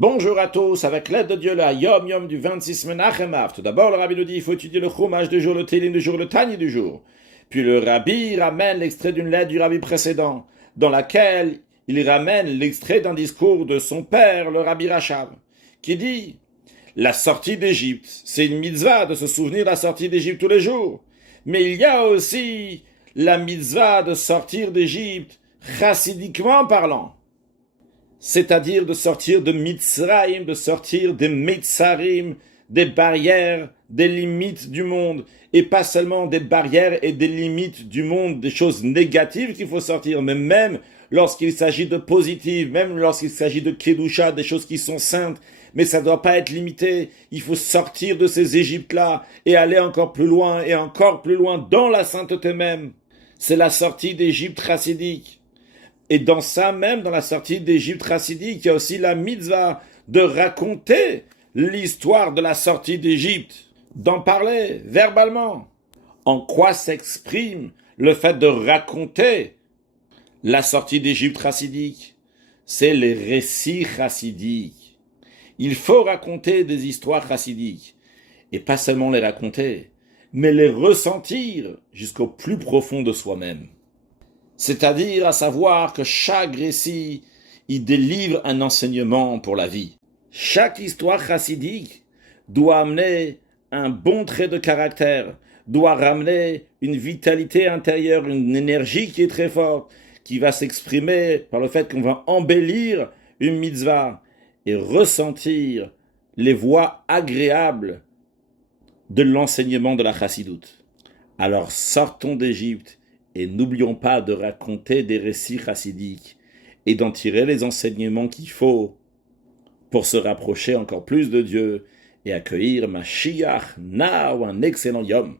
Bonjour à tous, avec l'aide de Dieu, la Yom Yom du 26 Menachem Av. Tout d'abord, le Rabbi nous dit il faut étudier le Chumash du jour, le Télim du jour, le Tani du jour. Puis le Rabbi ramène l'extrait d'une lettre du Rabbi précédent, dans laquelle il ramène l'extrait d'un discours de son père, le Rabbi Rachav, qui dit la sortie d'Égypte, c'est une mitzvah de se souvenir de la sortie d'Égypte tous les jours. Mais il y a aussi la mitzvah de sortir d'Égypte, chassidiquement parlant. C'est-à-dire de sortir de Mitzrayim, de sortir des Mitzarim, des barrières, des limites du monde, et pas seulement des barrières et des limites du monde, des choses négatives qu'il faut sortir, mais même lorsqu'il s'agit de positives, même lorsqu'il s'agit de Kedusha, des choses qui sont saintes, mais ça ne doit pas être limité, il faut sortir de ces Égyptes-là et aller encore plus loin et encore plus loin dans la sainteté même. C'est la sortie d'Égypte chassidique. Et dans ça même, dans la sortie d'Égypte chassidique, il y a aussi la mitzvah de raconter l'histoire de la sortie d'Égypte, d'en parler verbalement. En quoi s'exprime le fait de raconter la sortie d'Égypte chassidique? C'est les récits chassidiques. Il faut raconter des histoires chassidiques, et pas seulement les raconter, mais les ressentir jusqu'au plus profond de soi-même. C'est-à-dire à savoir que chaque récit y délivre un enseignement pour la vie. Chaque histoire chassidique doit amener un bon trait de caractère, doit ramener une vitalité intérieure, une énergie qui est très forte, qui va s'exprimer par le fait qu'on va embellir une mitzvah et ressentir les voies agréables de l'enseignement de la chassidoute. Alors sortons d'Égypte et n'oublions pas de raconter des récits chassidiques et d'en tirer les enseignements qu'il faut pour se rapprocher encore plus de Dieu et accueillir Mashiach, now un excellent Yom.